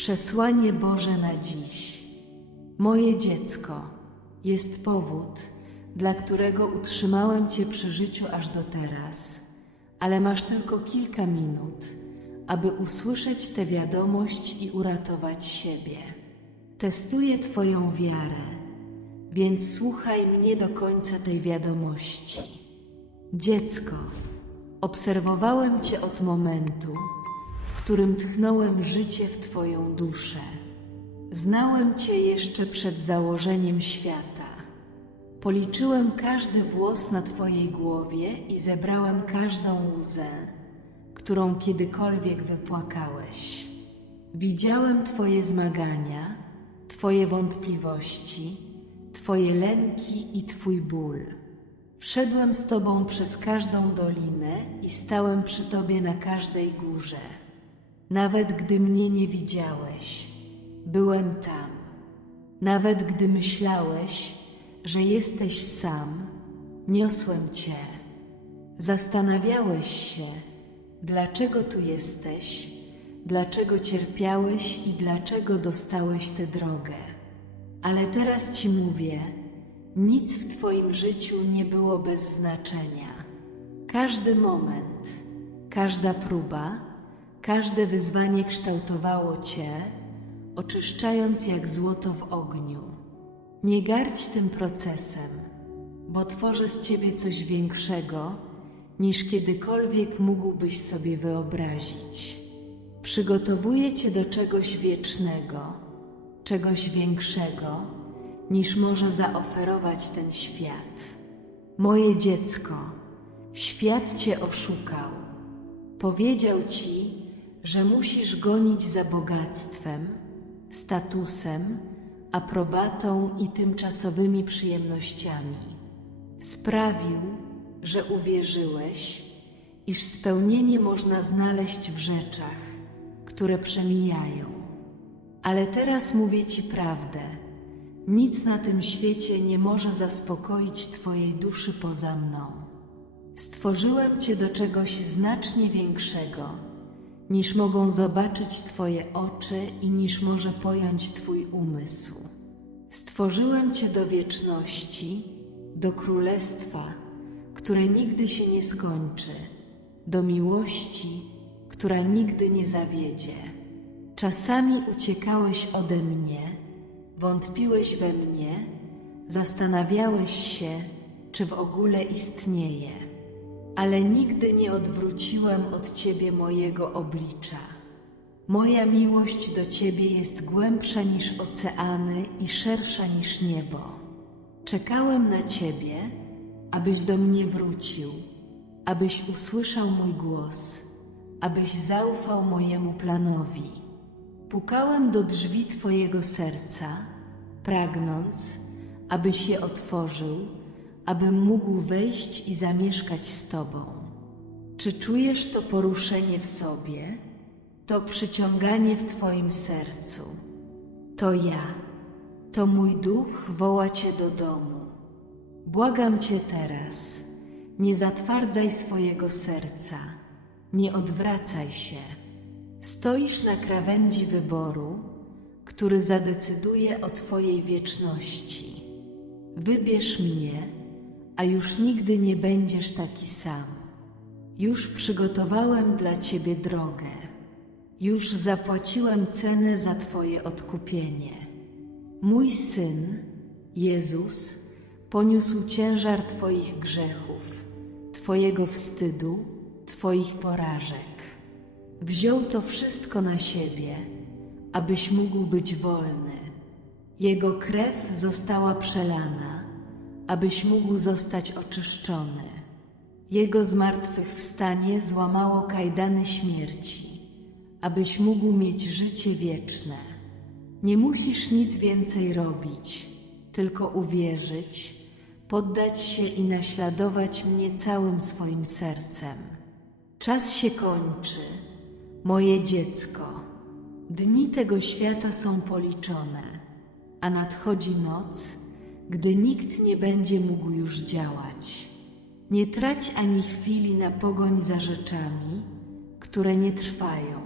Przesłanie Boże na dziś. Moje dziecko, jest powód, dla którego utrzymałem Cię przy życiu aż do teraz, ale masz tylko kilka minut, aby usłyszeć tę wiadomość i uratować siebie. Testuję Twoją wiarę, więc słuchaj mnie do końca tej wiadomości. Dziecko, obserwowałem Cię od momentu, którym tchnąłem życie w Twoją duszę. Znałem Cię jeszcze przed założeniem świata. Policzyłem każdy włos na Twojej głowie i zebrałem każdą łzę, którą kiedykolwiek wypłakałeś. Widziałem Twoje zmagania, Twoje wątpliwości, Twoje lęki i Twój ból. Szedłem z Tobą przez każdą dolinę i stałem przy Tobie na każdej górze. Nawet gdy mnie nie widziałeś, byłem tam. Nawet gdy myślałeś, że jesteś sam, niosłem Cię. Zastanawiałeś się, dlaczego tu jesteś, dlaczego cierpiałeś i dlaczego dostałeś tę drogę. Ale teraz Ci mówię, nic w Twoim życiu nie było bez znaczenia. Każdy moment, każda próba, każde wyzwanie kształtowało Cię, oczyszczając jak złoto w ogniu. Nie gardź tym procesem, bo tworzę z Ciebie coś większego, niż kiedykolwiek mógłbyś sobie wyobrazić. Przygotowuję Cię do czegoś wiecznego, czegoś większego, niż może zaoferować ten świat. Moje dziecko, świat Cię oszukał. Powiedział Ci, że musisz gonić za bogactwem, statusem, aprobatą i tymczasowymi przyjemnościami. Sprawił, że uwierzyłeś, iż spełnienie można znaleźć w rzeczach, które przemijają. Ale teraz mówię Ci prawdę. Nic na tym świecie nie może zaspokoić Twojej duszy poza mną. Stworzyłem Cię do czegoś znacznie większego, niż mogą zobaczyć Twoje oczy i niż może pojąć Twój umysł. Stworzyłem Cię do wieczności, do królestwa, które nigdy się nie skończy, do miłości, która nigdy nie zawiedzie. Czasami uciekałeś ode mnie, wątpiłeś we mnie, zastanawiałeś się, czy w ogóle istnieje, ale nigdy nie odwróciłem od Ciebie mojego oblicza. Moja miłość do Ciebie jest głębsza niż oceany i szersza niż niebo. Czekałem na Ciebie, abyś do mnie wrócił, abyś usłyszał mój głos, abyś zaufał mojemu planowi. Pukałem do drzwi Twojego serca, pragnąc, abyś je otworzył, abym mógł wejść i zamieszkać z Tobą. Czy czujesz to poruszenie w sobie, to przyciąganie w Twoim sercu? To ja, to mój duch woła Cię do domu. Błagam Cię teraz, nie zatwardzaj swojego serca, nie odwracaj się. Stoisz na krawędzi wyboru, który zadecyduje o Twojej wieczności. Wybierz mnie, a już nigdy nie będziesz taki sam. Już przygotowałem dla Ciebie drogę. Już zapłaciłem cenę za Twoje odkupienie. Mój syn, Jezus, poniósł ciężar Twoich grzechów, Twojego wstydu, Twoich porażek. Wziął to wszystko na siebie, abyś mógł być wolny. Jego krew została przelana, abyś mógł zostać oczyszczony. Jego zmartwychwstanie złamało kajdany śmierci, abyś mógł mieć życie wieczne. Nie musisz nic więcej robić, tylko uwierzyć, poddać się i naśladować mnie całym swoim sercem. Czas się kończy, moje dziecko. Dni tego świata są policzone, a nadchodzi noc, gdy nikt nie będzie mógł już działać. Nie trać ani chwili na pogoń za rzeczami, które nie trwają.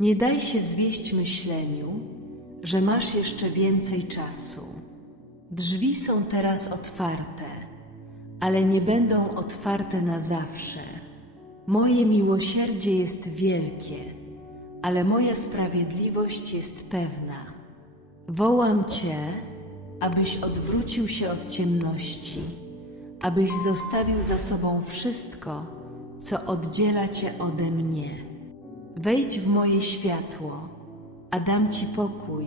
Nie daj się zwieść myśleniu, że masz jeszcze więcej czasu. Drzwi są teraz otwarte, ale nie będą otwarte na zawsze. Moje miłosierdzie jest wielkie, ale moja sprawiedliwość jest pewna. Wołam Cię, abyś odwrócił się od ciemności, abyś zostawił za sobą wszystko, co oddziela Cię ode mnie. Wejdź w moje światło, a dam Ci pokój,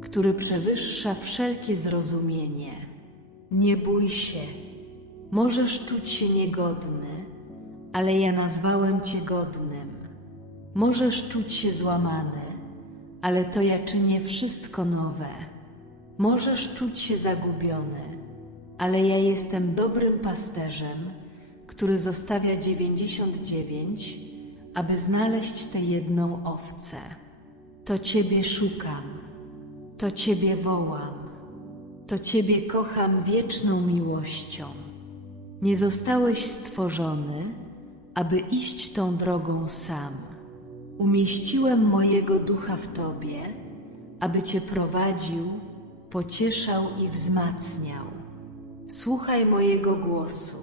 który przewyższa wszelkie zrozumienie. Nie bój się, możesz czuć się niegodny, ale ja nazwałem Cię godnym. Możesz czuć się złamany, ale to ja czynię wszystko nowe. Możesz czuć się zagubiony, ale ja jestem dobrym pasterzem, który zostawia dziewięćdziesiąt dziewięć, aby znaleźć tę jedną owcę. To Ciebie szukam, to Ciebie wołam, to Ciebie kocham wieczną miłością. Nie zostałeś stworzony, aby iść tą drogą sam. Umieściłem mojego ducha w Tobie, aby Cię prowadził, pocieszał i wzmacniał. Słuchaj mojego głosu,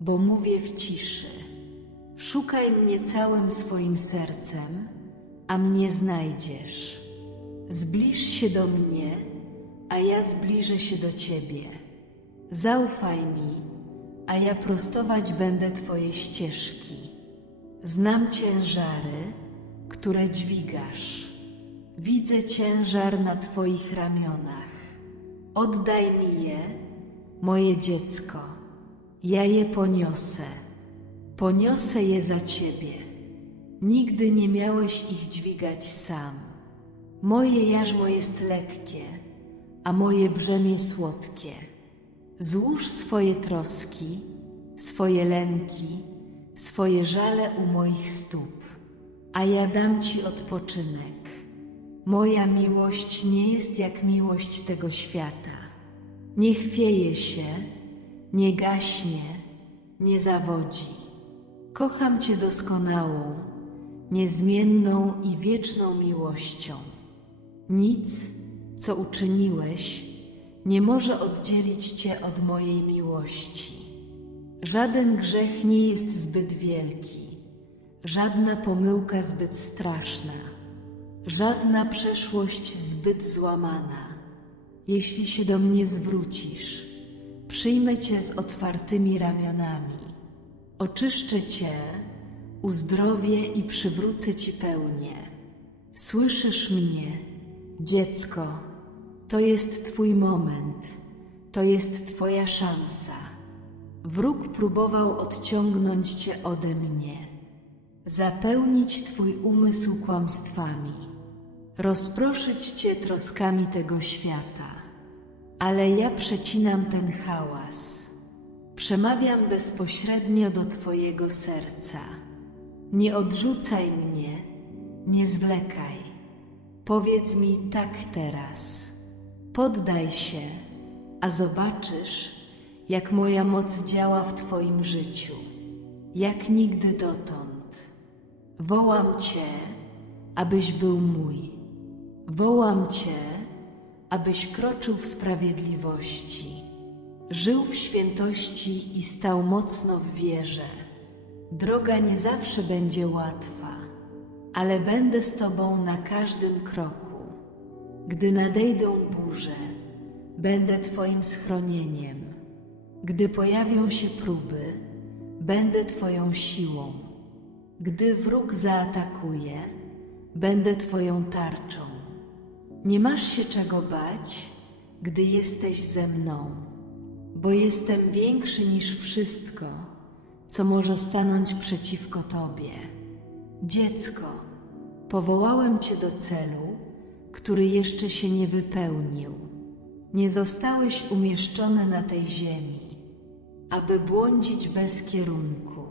bo mówię w ciszy. Szukaj mnie całym swoim sercem, a mnie znajdziesz. Zbliż się do mnie, a ja zbliżę się do Ciebie. Zaufaj mi, a ja prostować będę Twoje ścieżki. Znam ciężary, które dźwigasz. Widzę ciężar na Twoich ramionach. Oddaj mi je, moje dziecko. Ja je poniosę. Poniosę je za Ciebie. Nigdy nie miałeś ich dźwigać sam. Moje jarzmo jest lekkie, a moje brzemię słodkie. Złóż swoje troski, swoje lęki, swoje żale u moich stóp, a ja dam Ci odpoczynek. Moja miłość nie jest jak miłość tego świata. Nie chwieje się, nie gaśnie, nie zawodzi. Kocham Cię doskonałą, niezmienną i wieczną miłością. Nic, co uczyniłeś, nie może oddzielić Cię od mojej miłości. Żaden grzech nie jest zbyt wielki, żadna pomyłka zbyt straszna, żadna przeszłość zbyt złamana. Jeśli się do mnie zwrócisz, przyjmę Cię z otwartymi ramionami. Oczyszczę Cię, uzdrowię i przywrócę Ci pełnię. Słyszysz mnie, dziecko? To jest Twój moment, to jest Twoja szansa. Wróg próbował odciągnąć Cię ode mnie, zapełnić Twój umysł kłamstwami, rozproszyć Cię troskami tego świata. Ale ja przecinam ten hałas. Przemawiam bezpośrednio do Twojego serca. Nie odrzucaj mnie, nie zwlekaj. Powiedz mi tak teraz. Poddaj się, a zobaczysz, jak moja moc działa w Twoim życiu, jak nigdy dotąd. Wołam Cię, abyś był mój. Wołam Cię, abyś kroczył w sprawiedliwości, żył w świętości i stał mocno w wierze. Droga nie zawsze będzie łatwa, ale będę z Tobą na każdym kroku. Gdy nadejdą burze, będę Twoim schronieniem. Gdy pojawią się próby, będę Twoją siłą. Gdy wróg zaatakuje, będę Twoją tarczą. Nie masz się czego bać, gdy jesteś ze mną, bo jestem większy niż wszystko, co może stanąć przeciwko Tobie. Dziecko, powołałem Cię do celu, który jeszcze się nie wypełnił. Nie zostałeś umieszczony na tej ziemi, aby błądzić bez kierunku,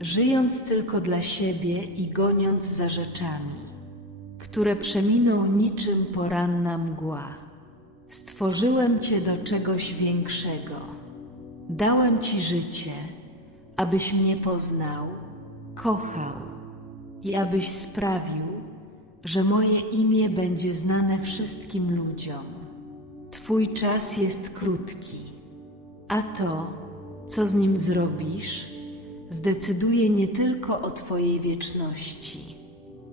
żyjąc tylko dla siebie i goniąc za rzeczami, które przeminą niczym poranna mgła. Stworzyłem Cię do czegoś większego. Dałem Ci życie, abyś mnie poznał, kochał i abyś sprawił, że moje imię będzie znane wszystkim ludziom. Twój czas jest krótki, a to, co z nim zrobisz, zdecyduje nie tylko o Twojej wieczności,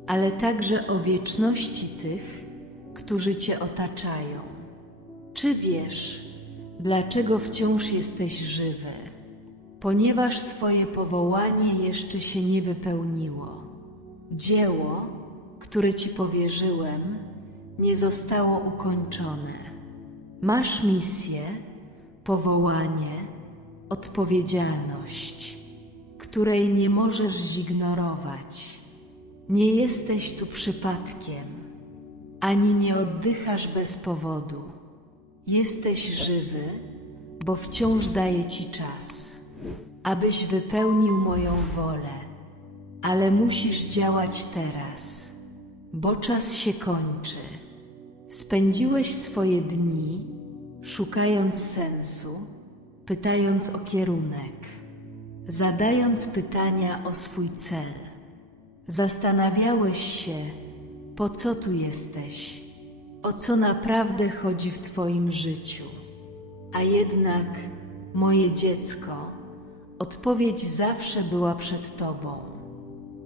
ale także o wieczności tych, którzy Cię otaczają. Czy wiesz, dlaczego wciąż jesteś żywy? Ponieważ Twoje powołanie jeszcze się nie wypełniło. Dzieło, które Ci powierzyłem, nie zostało ukończone. Masz misję, powołanie, odpowiedzialność, której nie możesz zignorować. Nie jesteś tu przypadkiem, ani nie oddychasz bez powodu. Jesteś żywy, bo wciąż daję Ci czas, abyś wypełnił moją wolę, ale musisz działać teraz, bo czas się kończy. Spędziłeś swoje dni szukając sensu, pytając o kierunek, zadając pytania o swój cel. Zastanawiałeś się, po co tu jesteś, o co naprawdę chodzi w Twoim życiu. A jednak, moje dziecko, odpowiedź zawsze była przed Tobą.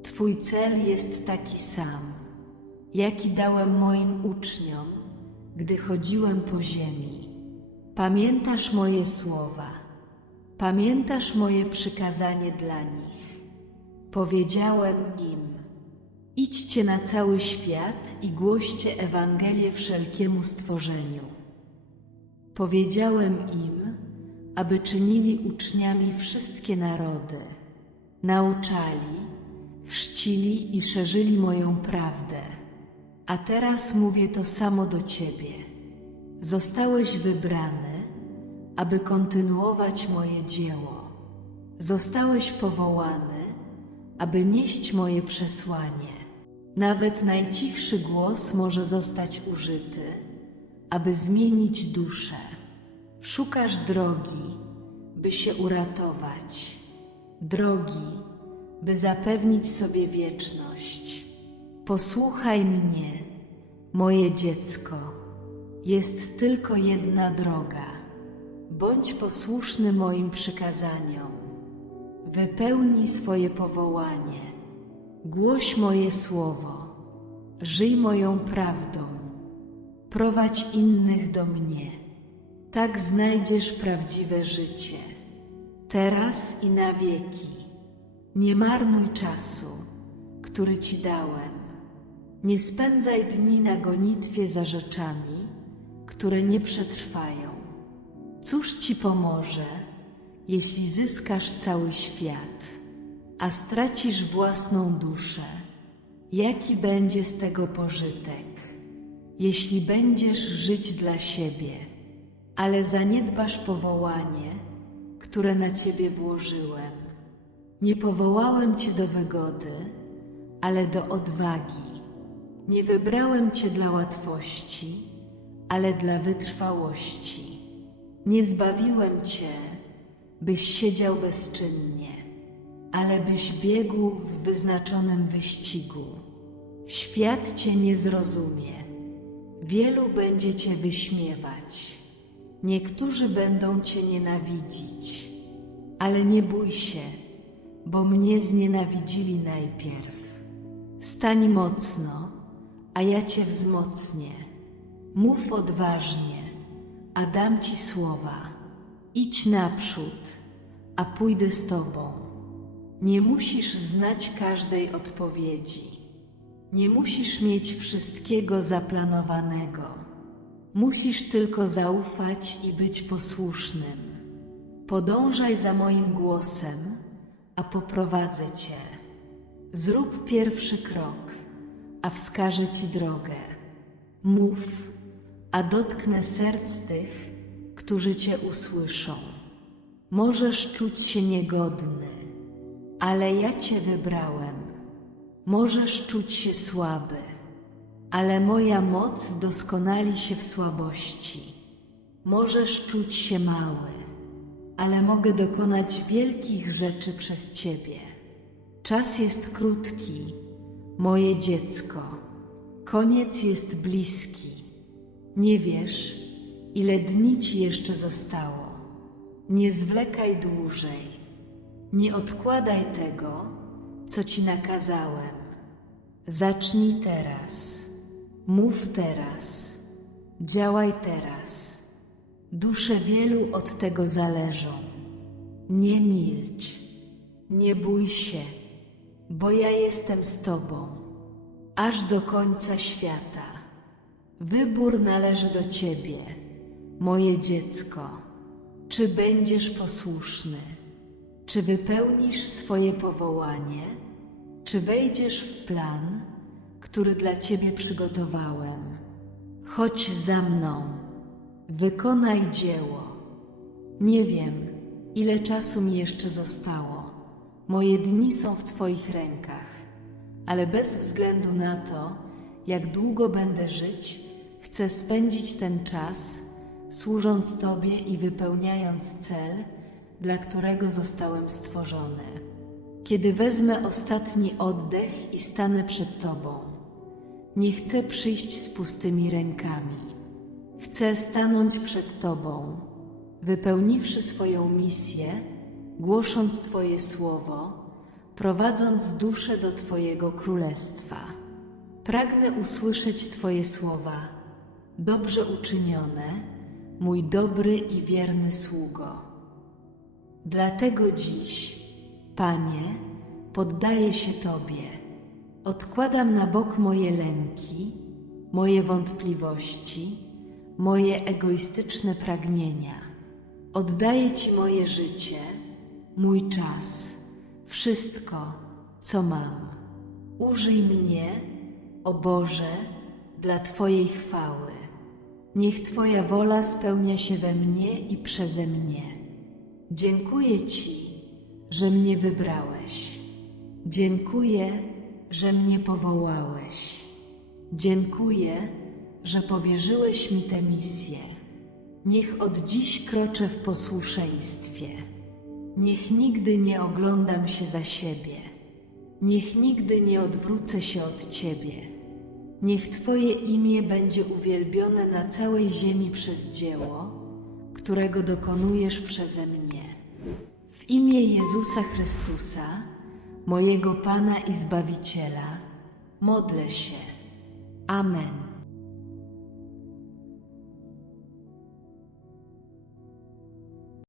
Twój cel jest taki sam, jaki dałem moim uczniom, gdy chodziłem po ziemi. Pamiętasz moje słowa, pamiętasz moje przykazanie dla nich. Powiedziałem im: Idźcie na cały świat i głoście Ewangelię wszelkiemu stworzeniu. Powiedziałem im, aby czynili uczniami wszystkie narody, nauczali, chrzcili i szerzyli moją prawdę. A teraz mówię to samo do Ciebie. Zostałeś wybrany, aby kontynuować moje dzieło. Zostałeś powołany, aby nieść moje przesłanie. Nawet najcichszy głos może zostać użyty, aby zmienić duszę. Szukasz drogi, by się uratować, drogi, by zapewnić sobie wieczność. Posłuchaj mnie, moje dziecko. Jest tylko jedna droga. Bądź posłuszny moim przykazaniom. Wypełnij swoje powołanie. Głoś moje słowo. Żyj moją prawdą. Prowadź innych do mnie. Tak znajdziesz prawdziwe życie. Teraz i na wieki. Nie marnuj czasu, który ci dałem. Nie spędzaj dni na gonitwie za rzeczami, które nie przetrwają. Cóż ci pomoże, jeśli zyskasz cały świat, a stracisz własną duszę? Jaki będzie z tego pożytek, jeśli będziesz żyć dla siebie, ale zaniedbasz powołanie, które na ciebie włożyłem? Nie powołałem cię do wygody, ale do odwagi. Nie wybrałem cię dla łatwości, ale dla wytrwałości. Nie zbawiłem cię, byś siedział bezczynnie, ale byś biegł w wyznaczonym wyścigu. Świat cię nie zrozumie. Wielu będzie cię wyśmiewać. Niektórzy będą cię nienawidzić. Ale nie bój się, bo mnie znienawidzili najpierw. Stań mocno, a ja cię wzmocnię. Mów odważnie, a dam ci słowa. Idź naprzód, a pójdę z tobą. Nie musisz znać każdej odpowiedzi. Nie musisz mieć wszystkiego zaplanowanego. Musisz tylko zaufać i być posłusznym. Podążaj za moim głosem, a poprowadzę cię. Zrób pierwszy krok, a wskażę ci drogę. Mów, a dotknę serc tych, którzy cię usłyszą. Możesz czuć się niegodny, ale ja cię wybrałem. Możesz czuć się słaby, ale moja moc doskonali się w słabości. Możesz czuć się mały, ale mogę dokonać wielkich rzeczy przez ciebie. Czas jest krótki, moje dziecko. Koniec jest bliski. Nie wiesz, ile dni ci jeszcze zostało. Nie zwlekaj dłużej. Nie odkładaj tego, co ci nakazałem. Zacznij teraz. Mów teraz. Działaj teraz. Dusze wielu od tego zależą. Nie milcz. Nie bój się, bo ja jestem z Tobą, aż do końca świata. Wybór należy do Ciebie, moje dziecko. Czy będziesz posłuszny? Czy wypełnisz swoje powołanie? Czy wejdziesz w plan, który dla Ciebie przygotowałem? Chodź za mną, wykonaj dzieło. Nie wiem, ile czasu mi jeszcze zostało. Moje dni są w Twoich rękach, ale bez względu na to, jak długo będę żyć, chcę spędzić ten czas służąc Tobie i wypełniając cel, dla którego zostałem stworzony. Kiedy wezmę ostatni oddech i stanę przed Tobą, nie chcę przyjść z pustymi rękami. Chcę stanąć przed Tobą, wypełniwszy swoją misję, głosząc Twoje słowo, prowadząc duszę do Twojego królestwa. Pragnę usłyszeć Twoje słowa, dobrze uczynione, mój dobry i wierny sługo. Dlatego dziś, Panie, poddaję się Tobie. Odkładam na bok moje lęki, moje wątpliwości, moje egoistyczne pragnienia. Oddaję Ci moje życie, mój czas, wszystko, co mam. Użyj mnie, o Boże, dla Twojej chwały. Niech Twoja wola spełnia się we mnie i przeze mnie. Dziękuję Ci, że mnie wybrałeś. Dziękuję, że mnie powołałeś. Dziękuję, że powierzyłeś mi tę misję. Niech od dziś kroczę w posłuszeństwie. Niech nigdy nie oglądam się za siebie. Niech nigdy nie odwrócę się od Ciebie. Niech Twoje imię będzie uwielbione na całej ziemi przez dzieło, którego dokonujesz przeze mnie. W imię Jezusa Chrystusa, mojego Pana i Zbawiciela, modlę się. Amen.